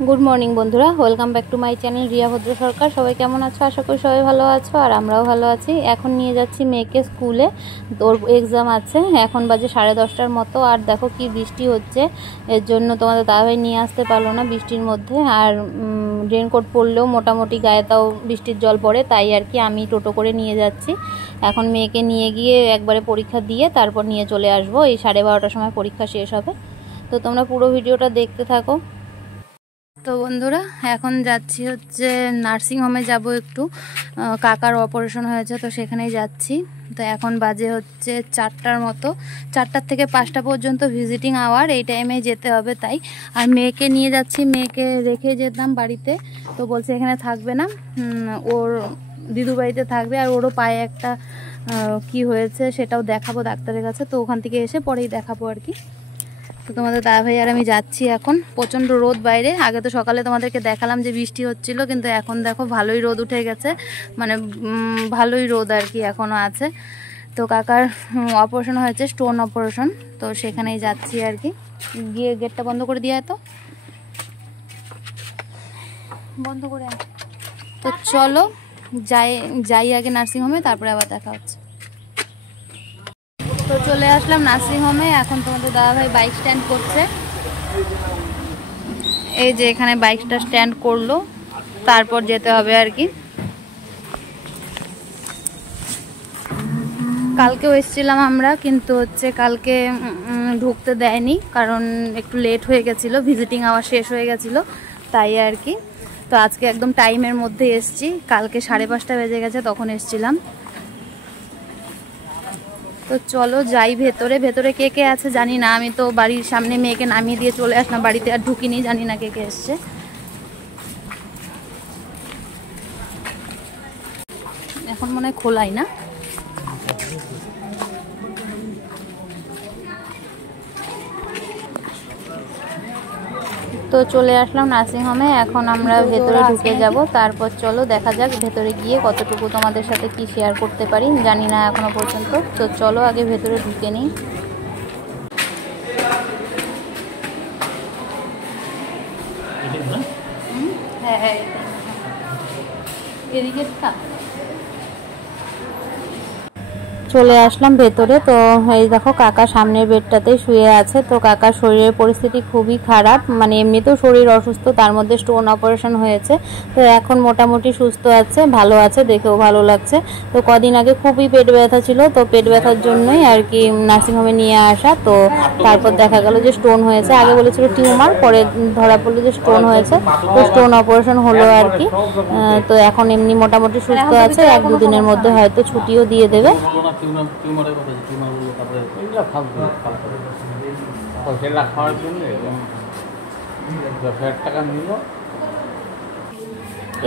Good morning बंधुरा welcome back to my channel Riya Bhadra Sarkar. सबाई केमन आछो? आशा करी सबाई भालो आछो और आमराओ भालो आछि। एखन निये जाচ্ছি मेयेके स्कूले, ओर एग्जाम आछे। एखन बाजे 10:30टार मतो और देखो कि बृष्टि होच्छे, एर जोन्नो तोमादेर दादाभाई निये आसते पारलो ना बृष्टिर मধ্যে। और रेनकोट पड़लेও मोटामुटी गाये ताओ बृष्टिर जल पड़े, ताई आर कि आमी टोटो करे निये जाচ্ছি। এখন মেয়েকে নিয়ে গিয়ে একবারে পরীক্ষা দিয়ে তারপর নিয়ে চলে আসবো। এই 12:30টার সময় পরীক্ষা শেষ হবে, তো তোমরা পুরো ভিডিওটা দেখতে থাকো। তো বন্ধুরা এখন যাচ্ছি হচ্ছে নার্সিং হোমে যাব, একটু কাকার অপারেশন হয়েছে তো সেখানেই যাচ্ছি। তো এখন বাজে হচ্ছে 4টার মতো, 4টার থেকে 5টা পর্যন্ত ভিজিটিং আওয়ার, এই টাইমে যেতে হবে তাই। আর মেয়েকে নিয়ে যাচ্ছি, মেয়েকে রেখে যেতাম বাড়িতে, তো বলছে এখানে থাকবে না, ওর দিদু বাড়িতে থাকবে। আর ওরও পায়ে একটা কি হয়েছে সেটাও দেখাবো ডাক্তারের কাছে, তো ওখান থেকে এসে পরেই দেখাবো আর কি। তো তোমাদের দাদাভাই আর আমি যাচ্ছি। এখন প্রচণ্ড রোদ বাইরে, আগে তো সকালে তোমাদেরকে দেখালাম যে বৃষ্টি হচ্ছিল, কিন্তু এখন দেখো ভালোই রোদ উঠে গেছে, মানে ভালোই রোদ আর কি এখনও আছে। তো কাকার অপারেশন হয়েছে, স্টোন অপারেশন, তো সেখানেই যাচ্ছি আর কি। গিয়ে গেটটা বন্ধ করে দিয়ে তো বন্ধ করে। তো চলো যাই আগে নার্সিং হোমে, তারপরে আবার দেখা হচ্ছে। তো চলে আসলাম নার্সিং হোমে। এখন তোমাদের দাদাভাই বাইক স্ট্যান্ড করছে, এই যে এখানে বাইকটা স্ট্যান্ড করলো, তারপর যেতে হবে আর কি। কালকেও এসেছিলাম আমরা, কিন্তু হচ্ছে কালকে ঢুকতে দেয়নি, কারণ একটু লেট হয়ে গেছিলো, ভিজিটিং আওয়ার শেষ হয়ে গেছিলো তাই আর কি। তো আজকে একদম টাইমের মধ্যে এসছি, কালকে 5:30 বেজে গেছে তখন এসছিলাম। তো চলো যাই ভেতরে। ভেতরে কে কে আছে জানি না, আমি তো বাড়ির সামনে মেয়েকে নামিয়ে দিয়ে চলে আসলাম, বাড়িতে আর ঢুকিনি, জানি না কে কে এসছে। এখন মনে হয় খোলাই না। তো চলে আসলাম নার্সিং হোমে, এখন আমরা ভেতরে ঢুকে যাব। তারপর চলো দেখা যাক ভেতরে গিয়ে কতটুকু তোমাদের সাথে কি শেয়ার করতে পারি, জানি না এখনো পর্যন্ত। তো চলো আগে ভেতরে ঢুকে নিই। হ্যাঁ এদিকে চলে আসলাম ভেতরে। তো এই দেখো কাকা সামনের বেডটাতেই শুয়ে আছে। তো কাকার শরীরের পরিস্থিতি খুবই খারাপ, মানে এমনিতেও শরীর অসুস্থ, তার মধ্যে স্টোন অপারেশন হয়েছে। তো এখন মোটামুটি সুস্থ আছে, ভালো আছে, দেখেও ভালো লাগছে। তো কদিন আগে খুবই পেট ব্যথা ছিল, তো পেট ব্যথার জন্যই আর কি নার্সিংহোমে নিয়ে আসা। তো তারপর দেখা গেল যে স্টোন হয়েছে, আগে বলেছিল টিউমার, পরে ধরা পড়লো যে স্টোন হয়েছে, তো স্টোন অপারেশন হলো আর কি। তো এখন এমনি মোটামুটি সুস্থ আছে, 1-2 দিনের মধ্যে হয়তো ছুটিও দিয়ে দেবে। টিউমারের কথা, টিউমারগুলো তারপরে এগুলো সেটা খাওয়ার জন্য 10,000 টাকা নিল।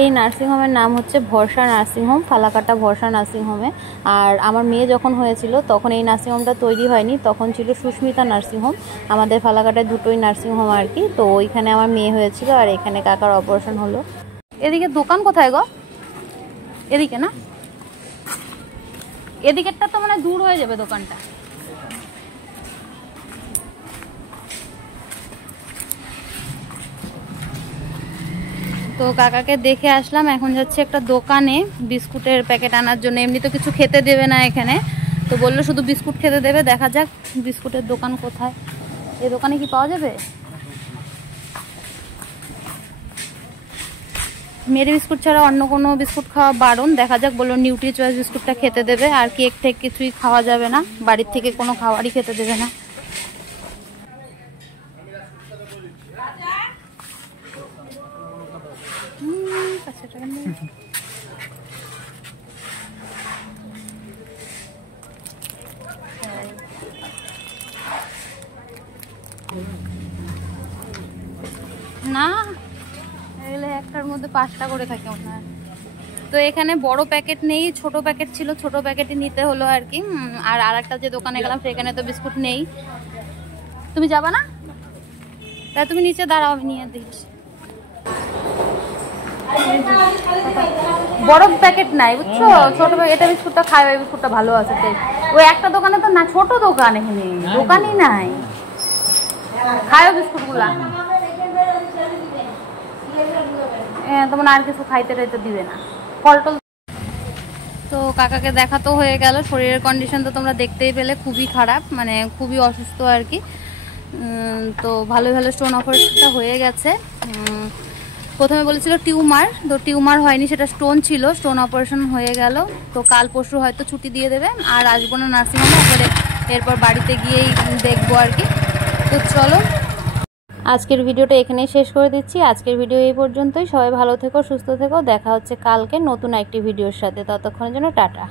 এই নার্সিংহোমের নাম হচ্ছে ভরসা নার্সিংহোম, ফালাকাটা ভরসা নার্সিংহোমে। আর আমার মেয়ে যখন হয়েছিল তখন এই নার্সিংহোমটা তৈরি হয়নি, তখন ছিল সুস্মিতা নার্সিংহোম। আমাদের ফালাকাটায় দুটোই নার্সিংহোম আর কি। তো ওইখানে আমার মেয়ে হয়েছিল, আর এখানে কাকার অপারেশন হলো। এদিকে দোকান কোথায় গো? এদিকে না, এদিকেরটা তো মানে দূর হয়ে যাবে দোকানটা। তো কাকাকে দেখে আসলাম, এখন যাচ্ছে একটা দোকানে বিস্কুটের প্যাকেট আনার জন্য। এমনি তো কিছু খেতে দেবে না এখানে, তো বললো শুধু বিস্কুট খেতে দেবে। দেখা যাক বিস্কুটের দোকান কোথায়, এই দোকানে কি পাওয়া যাবে? মেরি বিস্কুট ছাড়া অন্য কোনো বিস্কুট খাওয়া বারণ। দেখা যাক, বললো নিউট্রি চয়েস বিস্কুটটা খেতে দেবে, আর কেক টেক কিছুই খাওয়া যাবে না, বাড়ির থেকে কোনো খাবারই খেতে দেবে না। না এগুলো একটার মধ্যে 5টা করে থাকে ওনার। তো এখানে বড় প্যাকেট নেই, ছোট প্যাকেট ছিল, ছোট প্যাকেটই নিতে হলো আর কি। আর আরেকটা যে দোকানে গেলাম সেখানে তো বিস্কুট নেই। তুমি যাবা না? তাই তুমি নিচে দাঁড়াও, আমি নিয়ে দিচ্ছি। বড় প্যাকেট নাই বুঝছো, ছোট এটা বিস্কুটটা খাই, ওই বিস্কুটটা ভালো আছে। ওই একটা দোকানে তো না, ছোট দোকান, এখানে দোকানই নাই। খায়ো বিস্কুটগুলা। তেমন আর কিছু খাইতে টাইতে দিবে না, ফল টল। তো কাকাকে দেখাতো হয়ে গেল, শরীরের কন্ডিশন তো তোমরা দেখতেই পেলে, খুবই খারাপ, মানে খুবই অসুস্থ আর কি। তো ভালো ভালো স্টোন অপারেশনটা হয়ে গেছে। প্রথমে বলেছিল টিউমার, তো টিউমার হয়নি, সেটা স্টোন ছিল, স্টোন অপারেশন হয়ে গেল। তো কাল পরশু হয়তো ছুটি দিয়ে দেবে, আর আসবো না নার্সিংহোমে, এরপর বাড়িতে গিয়েই দেখবো আর কি। তো চলো আজকের ভিডিওটা এখানেই শেষ করে দিচ্ছি। আজকের ভিডিও এই পর্যন্তই। সবাই ভালো থেকো, সুস্থ থেকো, দেখা হচ্ছে কালকে নতুন একটি ভিডিওর সাথে। ততক্ষণের জন্য টাটা।